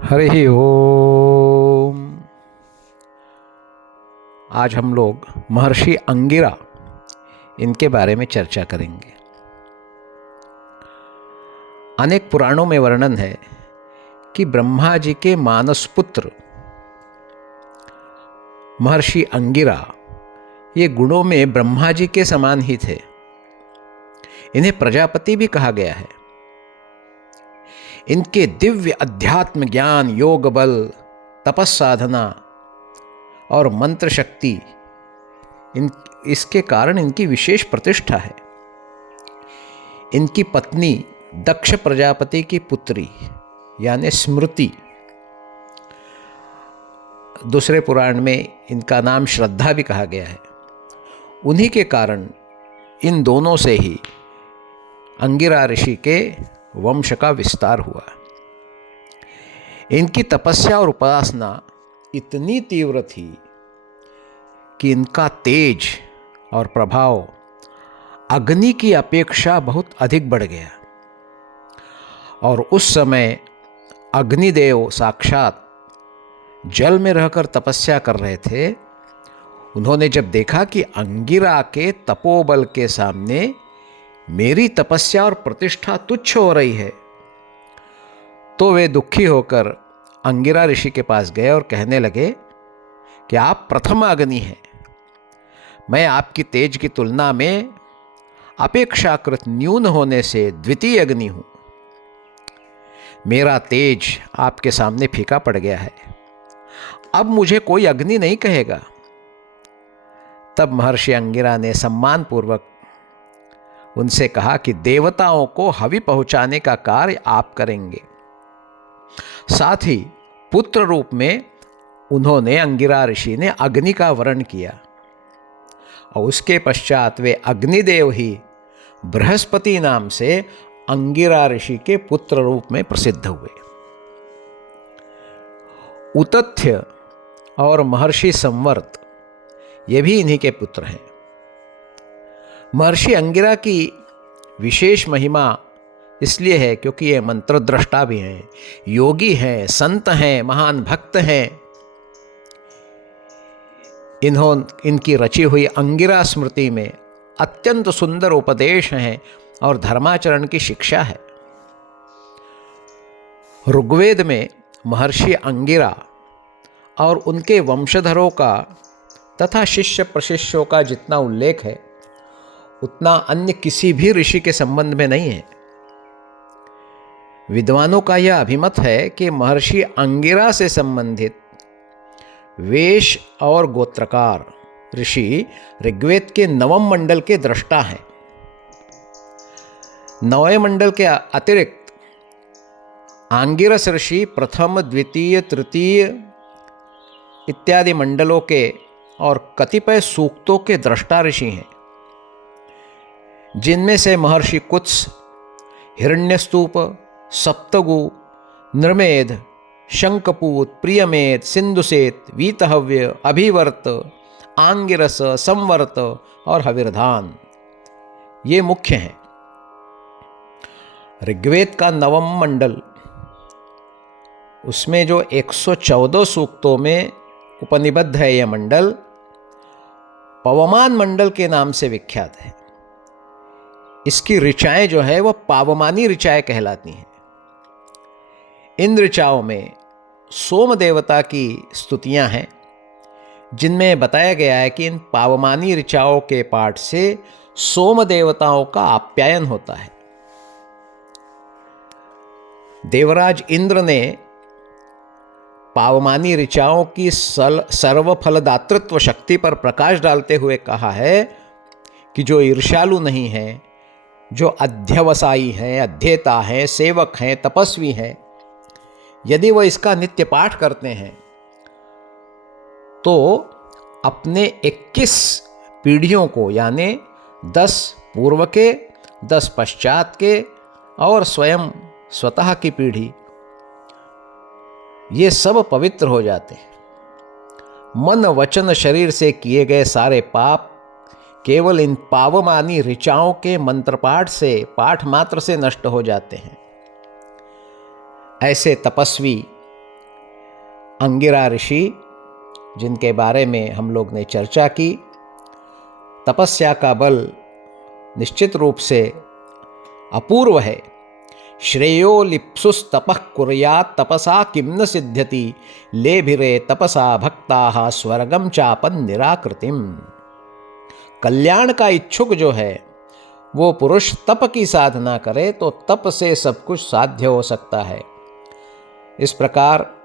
हरि ओम। आज हम लोग महर्षि अंगिरा इनके बारे में चर्चा करेंगे। अनेक पुराणों में वर्णन है कि ब्रह्मा जी के मानस पुत्र महर्षि अंगिरा ये गुणों में ब्रह्मा जी के समान ही थे। इन्हें प्रजापति भी कहा गया है। इनके दिव्य अध्यात्म ज्ञान, योग बल, तपस्साधना और मंत्र शक्ति इसके कारण इनकी विशेष प्रतिष्ठा है। इनकी पत्नी दक्ष प्रजापति की पुत्री यानी स्मृति, दूसरे पुराण में इनका नाम श्रद्धा भी कहा गया है। उन्हीं के कारण इन दोनों से ही अंगिरा ऋषि के वंश का विस्तार हुआ। इनकी तपस्या और उपासना इतनी तीव्र थी कि इनका तेज और प्रभाव अग्नि की अपेक्षा बहुत अधिक बढ़ गया। और उस समय अग्निदेव साक्षात जल में रहकर तपस्या कर रहे थे। उन्होंने जब देखा कि अंगिरा के तपोबल के सामने मेरी तपस्या और प्रतिष्ठा तुच्छ हो रही है, तो वे दुखी होकर अंगिरा ऋषि के पास गए और कहने लगे कि आप प्रथम अग्नि हैं, मैं आपकी तेज की तुलना में अपेक्षाकृत न्यून होने से द्वितीय अग्नि हूं। मेरा तेज आपके सामने फीका पड़ गया है, अब मुझे कोई अग्नि नहीं कहेगा। तब महर्षि अंगिरा ने सम्मानपूर्वक उनसे कहा कि देवताओं को हवि पहुंचाने का कार्य आप करेंगे। साथ ही पुत्र रूप में उन्होंने अंगिरा ऋषि ने अग्नि का वर्ण किया और उसके पश्चात वे अग्निदेव ही बृहस्पति नाम से अंगिरा ऋषि के पुत्र रूप में प्रसिद्ध हुए। उतथ्य और महर्षि संवर्त ये भी इन्हीं के पुत्र हैं। महर्षि अंगिरा की विशेष महिमा इसलिए है क्योंकि ये मंत्र दृष्टा भी हैं, योगी हैं, संत हैं, महान भक्त हैं। इनकी रची हुई अंगिरा स्मृति में अत्यंत सुंदर उपदेश हैं और धर्माचरण की शिक्षा है। ऋग्वेद में महर्षि अंगिरा और उनके वंशधरों का तथा शिष्य प्रशिष्यों का जितना उल्लेख है उतना अन्य किसी भी ऋषि के संबंध में नहीं है। विद्वानों का यह अभिमत है कि महर्षि अंगिरा से संबंधित वेश और गोत्रकार ऋषि ऋग्वेद के नवम मंडल के दृष्टा हैं। नवम मंडल के अतिरिक्त आंगिरस ऋषि प्रथम, द्वितीय, तृतीय इत्यादि मंडलों के और कतिपय सूक्तों के दृष्टा ऋषि हैं, जिनमें से महर्षि कुत्स, हिरण्यस्तूप, सप्तगु, नृमेध, शंकपूत, प्रियमेध, सिंधुसेत, वीतहव्य, अभिवर्त, आंगिरस, संवर्त और हविर्धान ये मुख्य हैं। ऋग्वेद का नवम मंडल, उसमें जो 114 सूक्तों में उपनिबद्ध है यह मंडल, पवमान मंडल के नाम से विख्यात है। इसकी ऋचाएं जो है वह पावमानी ऋचाएं कहलाती हैं। इन ऋचाओं में सोम देवता की स्तुतियां हैं, जिनमें बताया गया है कि इन पावमानी ऋचाओं के पाठ से सोम देवताओं का आप्यायन होता है। देवराज इंद्र ने पावमानी ऋचाओं की सर्वफलदातृत्व शक्ति पर प्रकाश डालते हुए कहा है कि जो ईर्ष्यालु नहीं है, जो अध्यवसायी हैं, अध्येता हैं, सेवक हैं, तपस्वी हैं, यदि वह इसका नित्य पाठ करते हैं तो अपने 21 पीढ़ियों को यानी 10 पूर्व के, 10 पश्चात के और स्वयं स्वतः की पीढ़ी, ये सब पवित्र हो जाते हैं। मन, वचन, शरीर से किए गए सारे पाप केवल इन पावमानी ऋचाओं के मंत्रपाठ से, पाठ मात्र से नष्ट हो जाते हैं। ऐसे तपस्वी अंगिरा ऋषि, जिनके बारे में हम लोग ने चर्चा की, तपस्या का बल निश्चित रूप से अपूर्व है। श्रेयो लिप्सुस्तपः कुर्यात् तपसा किं न सिद्ध्यति, लेभिरे तपसा भक्ताः स्वर्गम चापन निराकृतिम। कल्याण का इच्छुक जो है वो पुरुष तप की साधना करे तो तप से सब कुछ साध्य हो सकता है। इस प्रकार